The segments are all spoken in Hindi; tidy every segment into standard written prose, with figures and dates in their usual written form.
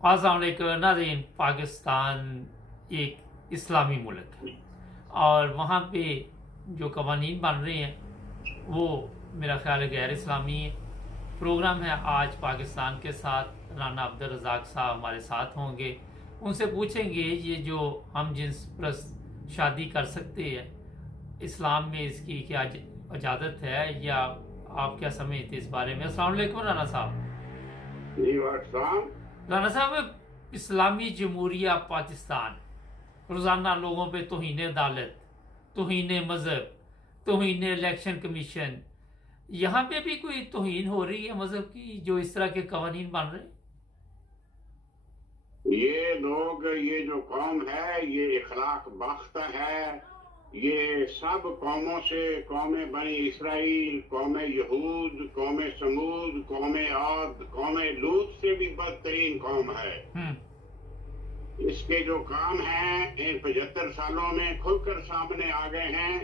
अस्सलाम वालेकुम नाज़रीन। पाकिस्तान एक इस्लामी मुल्क है और वहाँ पे जो कवानीन बन रहे हैं वो मेरा ख्याल है गैर इस्लामी है। प्रोग्राम है आज पाकिस्तान के साथ। राना अब्दुल रज़ाक साहब हमारे साथ होंगे, उनसे पूछेंगे ये जो हम जिन्स प्लस शादी कर सकते हैं इस्लाम में इसकी क्या इजाज़त है या आप क्या समझते इस बारे में। अस्सलाम वालेकुम राना साहब। जी वाटसाम। राना साहब, इस्लामी जमहूरिया पाकिस्तान रोज़ाना लोगों पे तौहीन अदालत, तौहीन मज़हब, तौहीन इलेक्शन कमीशन, यहाँ पे भी कोई तौहीन हो रही है मज़हब की जो इस तरह के कवानीन बन रहे हैं? ये लोग, ये जो कौम है ये इखलाक बाख्ता है। ये सब कौमों से, कौमें बनी इसराइल, कौमें यहूद, कौमें समूद, कौमें आद, कौमें लूत से भी बदतरीन कौम है। इसके जो काम हैं इन 75 सालों में खुलकर सामने आ गए हैं।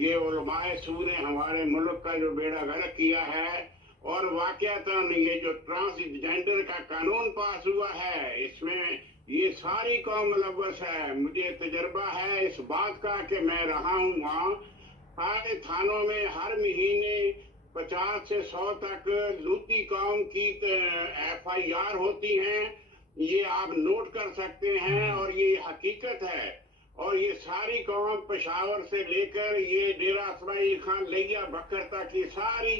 ये उलमाए सू ने हमारे मुल्क का जो बेड़ा गर्क किया है, और वाकयातन ये जो ट्रांसजेंडर का कानून पास हुआ है इसमें ये सारी कौम मुलव्वस है। मुझे तजर्बा है इस बात का कि मैं रहा हूँ वहाँ। सारे थानों में हर महीने 50 से 100 तक लूती कौम की FIR होती हैं। ये आप नोट कर सकते हैं और ये हकीकत है। और ये सारी कौम पेशावर से लेकर ये डेरा इस्माइल खान लिया बकर तक ये सारी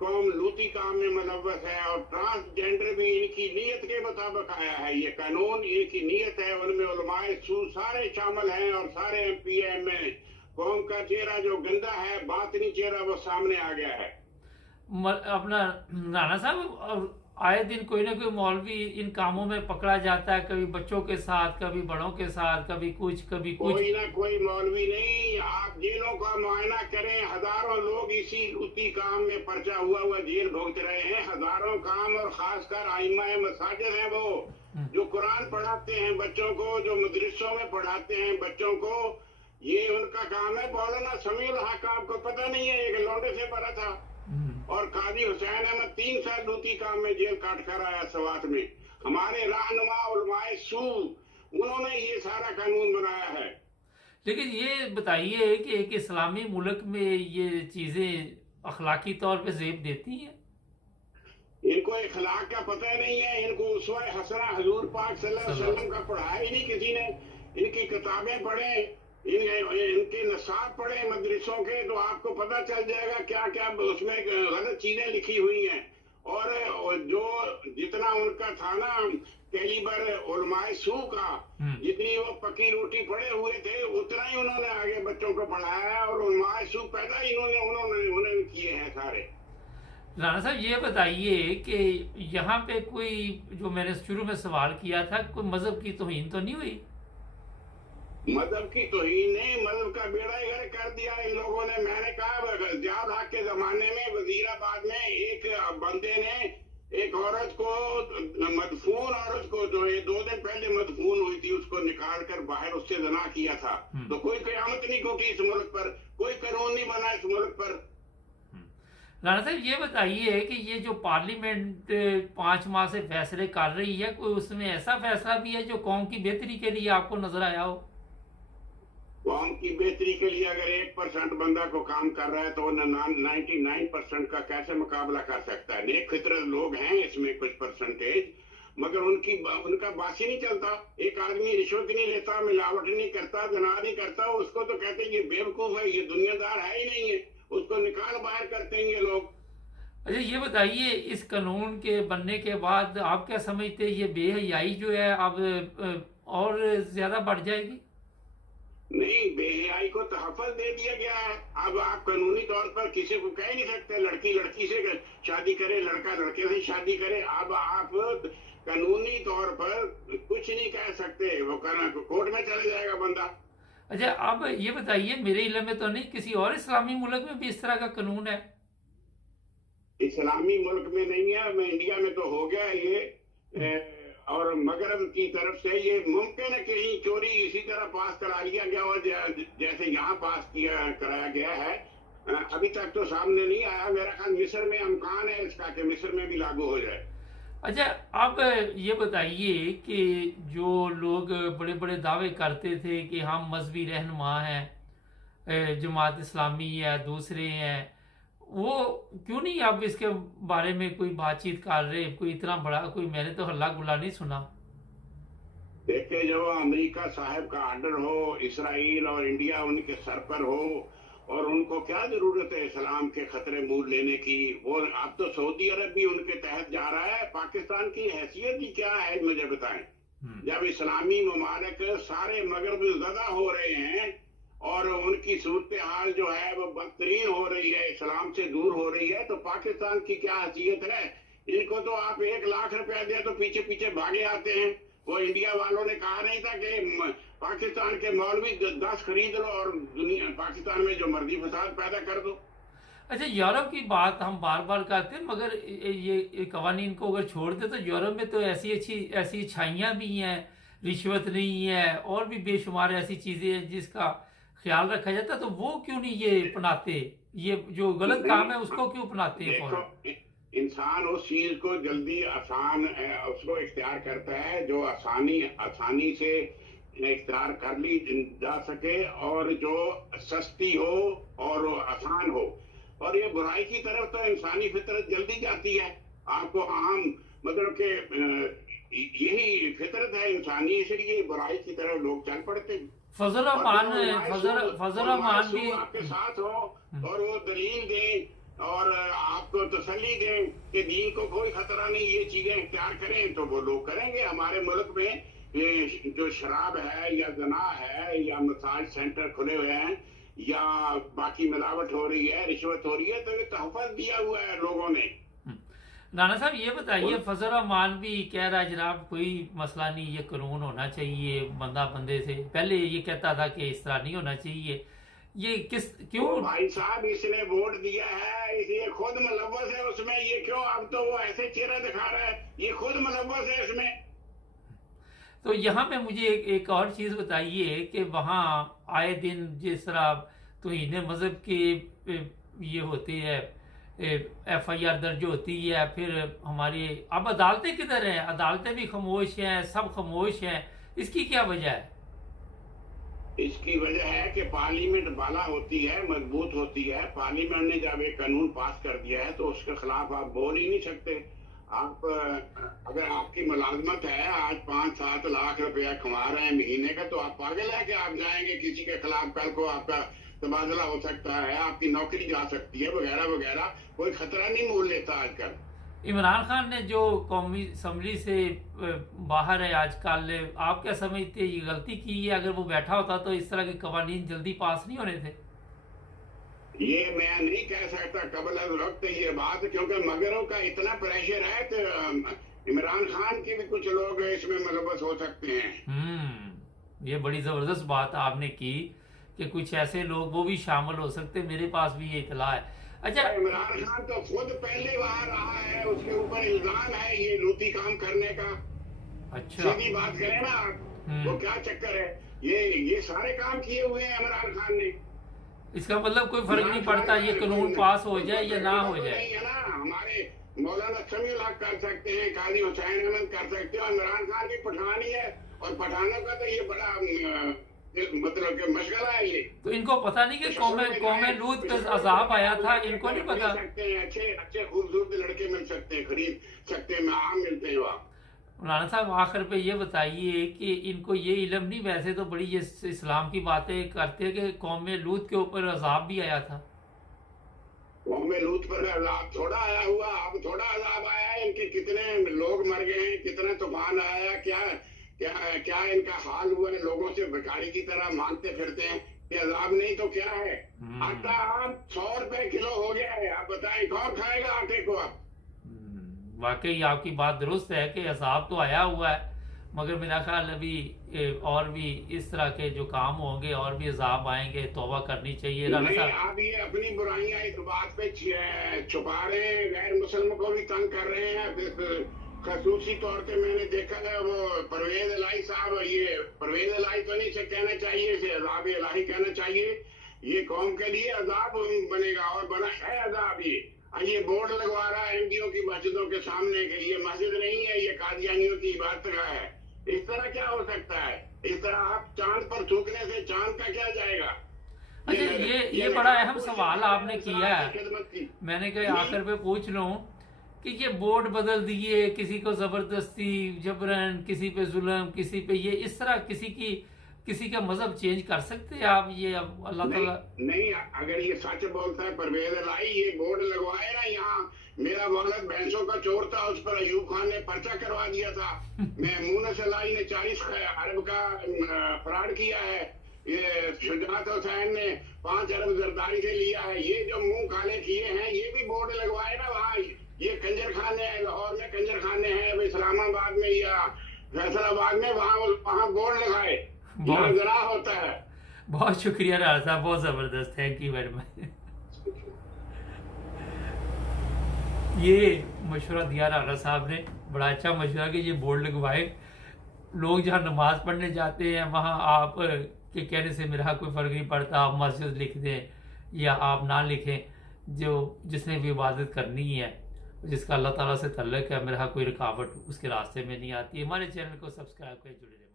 कौम लूती काम में मुलव्वस है। और ट्रांसजेंडर भी इनकी नीयत के मुताबिक आया है। ये कानून इनकी नीयत है, उनमें उलमाए सू सारे शामिल हैं और सारे MPM में कौम का चेहरा जो गंदा है, बातनी चेहरा, वो सामने आ गया है। अपना राना साहब, आए दिन कोई ना कोई मौलवी इन कामों में पकड़ा जाता है, कभी बच्चों के साथ, कभी बड़ों के साथ, कभी कुछ कभी कुछ। कोई ना कोई मौलवी नहीं। आप जेलों का मुआयना करें, हजारों लोग इसी लूती काम में पर्चा हुआ जेल भुगत रहे हैं। हजारों काम, और खासकर आइमाए मसाजिद हैं वो जो कुरान पढ़ाते हैं बच्चों को, जो मदरसों में पढ़ाते हैं बच्चों को, ये उनका काम है। मौलाना समीउल हक आपको पता नहीं है, एक लौंडे से पढ़ा था। और काजी हुसैन अहमद 3 साल लूती काम में जेल काट कर आया सवात में। हमारे रहनुमा उलमाए सू उन्होंने ये सारा कानून बनाया है। लेकिन ये बताइए कि एक इस्लामी मुल्क में ये चीजें अखलाकी तौर पे जेब देती हैं? इनको इखलाक का पता नहीं है। इनको उसवा हसना हजूर पाक सल्लल्लाहु अलैहि वसल्लम का पढ़ाया ही नहीं किसी ने। इनकी किताबें पढ़े, इनके नसाब पढ़े मदरसों के, तो आपको पता चल जाएगा क्या क्या उसमें गलत चीजें लिखी हुई हैं। और जो जितना उनका था ना कैलिबर उलमाए सू का, जितनी वो पकी रोटी पड़े हुए थे उतना ही उन्होंने आगे बच्चों को पढ़ाया है। और उलमाए सू पैदा ही उन्होंने किए हैं सारे। राना साहब, ये बताइए कि यहाँ पे कोई, जो मैंने शुरू में सवाल किया था, कोई मजहब की तौहीन तो नहीं हुई? मजहब की तौहीन नहीं, मजहब का बेड़ा ही गर्क कर दिया इन लोगों ने। मैंने कहा जियाद हक के जमाने में वजीराबाद में एक बंदे ने एक औरत को, मदफून औरत को, जो ये 2 दिन पहले मदफून हुई थी, उसको निकाल कर बाहर उससे जना किया था। तो कोई कयामत नहीं घटी इस मुल्क पर, कोई कानून नहीं बना इस मुल्क पर। राना साहब, ये बताइए कि ये जो पार्लियामेंट 5 माह से फैसले कर रही है, कोई उसमें ऐसा फैसला भी है जो कौम की बेहतरी के लिए आपको नजर आया हो? कौम की बेहतरी के लिए अगर 1% बंदा को काम कर रहा है तो 99% का कैसे मुकाबला कर सकता है। नेक फितरत लोग हैं इसमें कुछ परसेंटेज, मगर उनका बास ही नहीं चलता। एक आदमी रिश्वत नहीं लेता, मिलावट नहीं करता, जना नहीं करता, उसको तो कहते हैं ये बेवकूफ है, ये दुनियादार है ही नहीं है, उसको निकाल बाहर करते हैं ये लोग। अच्छा, ये बताइए इस कानून के बनने के बाद आप क्या समझते हैं, ये बेहयाई जो है अब और ज्यादा बढ़ जाएगी? नहीं, बेहयाई को तहफ़्फ़ुज़ दे दिया गया है। अब आप कानूनी तौर पर किसी को कह नहीं सकते लड़की लड़की से शादी करे, लड़का लड़के से शादी करे। अब आप कानूनी तौर पर कुछ नहीं कह सकते, वो कोर्ट में चले जाएगा बंदा। अच्छा, अब ये बताइए, मेरे इल्म में तो नहीं, किसी और इस्लामी मुल्क में भी इस तरह का कानून है? इस्लामी मुल्क में नहीं है, मैं इंडिया में तो हो गया ये। और मगरब की तरफ से ये मुमकिन है कि कहीं चोरी इसी तरह पास करा लिया गया और जैसे यहाँ पास कराया गया है। अभी तक तो सामने नहीं आया। मेरा ख्याल मिस्र में इम्कान है इसका कि मिस्र में भी लागू हो जाए। अच्छा, आप ये बताइए कि जो लोग बड़े बड़े दावे करते थे कि हम मजहबी रहनुमा हैं, जमात इस्लामी या दूसरे हैं, वो क्यों नहीं अब इसके बारे में कोई बातचीत कर रहे? कोई इतना बड़ा कोई, मैंने तो हल्ला गुल्ला नहीं सुना। देखिए, जब अमेरिका साहब का आर्डर हो, इसराइल और इंडिया उनके सर पर हो, और उनको क्या जरूरत है इस्लाम के खतरे मूल लेने की? वो अब तो सऊदी अरब भी उनके तहत जा रहा है। पाकिस्तान की हैसियत ही क्या है, मुझे बताएं। जब इस्लामी ममालिक सारे मगरब ज़दा हो रहे हैं और उनकी सूरत हाल जो है वो बदतरीन हो रही है, इस्लाम से दूर हो रही है, तो पाकिस्तान की क्या हैसियत है? इनको तो आप 1 लाख रुपया दे तो पीछे पीछे भागे आते हैं। वो इंडिया वालों ने कहा नहीं था कि पाकिस्तान के मौलवी 10 खरीद लो और दुनिया पाकिस्तान में जो मर्जी फसाद पैदा कर दो। अच्छा, यूरोप की बात हम बार बार करते हैं, मगर ये कवानीन को अगर छोड़ दे तो यूरोप में तो ऐसी अच्छाइयाँ भी हैं, रिश्वत नहीं है, और भी बेशुमार ऐसी चीज़ें हैं जिसका ख्याल रखा जाता है, तो वो क्यों नहीं ये अपनाते? ये जो गलत काम है उसको क्यों अपनाते हैं देखो, फौरन? इंसान उस चीज को जल्दी आसान उसको इख्तियार करता है जो आसानी से इख्तियार कर ली जा सके, और जो सस्ती हो और आसान हो। और ये बुराई की तरफ तो इंसानी फितरत जल्दी जाती है। आपको आम मतलब के यही फितरत है इंसानी, इसलिए बुराई की तरफ लोग चल पड़ते हैं। फजल और रहमान फजल जो रहमान भी। आपके साथ हो और वो दलील दें और आपको तसल्ली दें कि दीन को कोई खतरा नहीं, ये चीजें इख्तियार करें, तो वो लोग करेंगे। हमारे मुल्क में ये जो शराब है या जना है या मसाज सेंटर खुले हुए हैं या बाकी मिलावट हो रही है, रिश्वत हो रही है, तो ये तहफ़्फ़ुज़ दिया हुआ है लोगों ने। राणा साहब ये बताइए, फजल रहमान भी कह रहा है जनाब कोई मसला नहीं, ये कानून होना चाहिए, बंदा बंदे से। पहले ये कहता था कि इस तरह नहीं होना चाहिए। ये क्यों? तो भाई साहब, इसने वोट दिया है, ये खुद मुलव्वस है उसमें, ये क्यों अब तो वो ऐसे चेहरा दिखा रहा है? ये खुद मुलव्वस है इसमें। तो यहाँ पे मुझे एक और चीज़ बताइए कि वहाँ आए दिन जिस तरह तौहीन मज़हब के ये होती है, FIR दर्ज होती है, फिर हमारी अब अदालतें किधर हैं? अदालतें भी खामोश हैं, सब खामोश हैं। इसकी क्या वजह है? इसकी वजह है कि पार्लियामेंट बाला होती है, मजबूत होती है। पार्लियामेंट ने जब एक कानून पास कर दिया है तो उसके खिलाफ आप बोल ही नहीं सकते। आप अगर आपकी मुलाजमत है, आज 5-7 लाख रुपया कमा रहे हैं महीने का, तो आप पागल है कि आप जाएंगे किसी के खिलाफ? कल को आपका तबादला हो सकता है, आपकी नौकरी जा सकती है, वगैरह वगैरह। कोई खतरा नहीं मोल लेता आजकल। इमरान खान ने जो कौमी असम्बली से बाहर है आजकल, आप क्या समझते हैं ये गलती की है? अगर वो बैठा होता तो इस तरह के कवानीन जल्दी पास नहीं होने थे? ये मैं नहीं कह सकता कबल अज वक्त ये बात, क्योंकि मगरों का इतना प्रेशर है तो इमरान खान के भी कुछ लोग इसमें मुलव्वस हो सकते हैं। ये बड़ी जबरदस्त बात आपने की कि कुछ ऐसे लोग वो भी शामिल हो सकते हैं। मेरे पास भी ये इतला है। अच्छा, इमरान खान तो खुद पहले वहां रहा है, उसके ऊपर इल्जाम है ये लूटी काम करने का। अच्छा, सीधी बात करें ना आप, वो क्या चक्कर है? ये सारे काम किए हुए हैं इमरान खान ने। इसका मतलब कोई फर्क नहीं पड़ता ये कानून पास हो जाए या ना हो जाए। नहीं है ना, हमारे मौलाना समीउल हक कर सकते हैं, काजी हुसैन अहमद कर सकते हैं, इमरान खान भी पठान ही है, और पठानों का तो ये बड़ा मतलब कि मशगला है ये। तो इनको पता नहीं कि कौमे लूत पे अजाब आया था? इनको नहीं पता? सकते हैं, अच्छे अच्छे खूबसूरत लड़के मिल सकते हैं, खरीद सकते हैं, आम मिलते हैं वहाँ। राणा साहब आखिर पे ये बताइए कि इनको ये इल्म नहीं, वैसे तो बड़ी ये इस्लाम की बातें करते हैं कि कौम लूत के ऊपर अजाब भी आया था। कौम लूत पर अजाब थोड़ा आया हुआ, अब थोड़ा अजाब आया है। इनके कितने लोग मर गए हैं, कितना तूफान आया, क्या क्या क्या इनका हाल हुआ है। लोगों से भिखारी की तरह मांगते फिरते हैं कि अजाब नहीं तो क्या है। आटा अब 100 रुपए किलो हो गया है, आप बताएं कौन खाएगा आटे को अब? वाकई आपकी बात दुरुस्त है कि अजाब तो आया हुआ है, मगर मेरा ख्याल अभी और भी इस तरह के जो काम होंगे और भी अजाब आएंगे, तौबा करनी चाहिए। राणा साहब, आप ये अपनी बुराइयां इस बात पे छुपा रहे हैं, गैर मुसलमानों को भी तंग कर रहे हैं। खसूसी तौर पे मैंने देखा है वो परवेज इलाही साहब, ये परवेज इलाही तो नहीं से कहना चाहिए, इसे अजाब इलाही कहना चाहिए। ये कौम के लिए अजाब बनेगा और बना है अजाब ये। ये बोर्ड लगवा रहा है एमपीओ की मस्जिदों के सामने कि ये मस्जिद नहीं है, ये कादियानियों की इबादतगाह है। इस तरह क्या हो सकता है? इस तरह आप चांद पर थूकने से चांद का क्या जाएगा? अच्छा, ये बड़ा अहम सवाल आपने किया है। मैंने कहा आखिर पे पूछ लूं कि ये बोर्ड बदल दिए, किसी को जबरदस्ती जबरन, किसी पे जुल्म, किसी पे ये, इस तरह किसी का मजहब चेंज कर सकते हैं आप? ये अब अल्लाह ताला नहीं, अगर ये सच बोलता है परवेज लाई, ये बोर्ड लगवाए ना यहाँ, मेरा वालद भैंसों का चोर था, उस पर अयूब खान ने पर्चा करवा दिया था। महमून सलाई ने 40 अरब का फ्रॉड किया है, ये शुजात हुसैन ने 5 अरब जरदारी से लिया है। ये जो मुंह काले किए हैं, ये भी बोर्ड लगवाए ना वहाँ। ये कंजर खाने हैं, लाहौर में कंजर खाने हैं, इस्लामाबाद में या फैसलाबाद में, वहाँ बोर्ड लगाए। जरा होता है। बहुत शुक्रिया राजा साहब, बहुत जबरदस्त, थैंक यू वेरी मच। ये मशवरा दिया राजा साहब ने, बड़ा अच्छा मशवरा कि ये बोर्ड लगवाए। लोग जहाँ नमाज पढ़ने जाते हैं वहाँ आप के कहने से मेरा कोई फ़र्क नहीं पड़ता, आप मस्जिद लिख दें या आप ना लिखें, जिसने भी इबादत करनी है, जिसका अल्लाह ताला से तल्लुक़ है, मेरा कोई रुकावट उसके रास्ते में नहीं आती है। हमारे चैनल को सब्सक्राइब कर जुड़े रहें।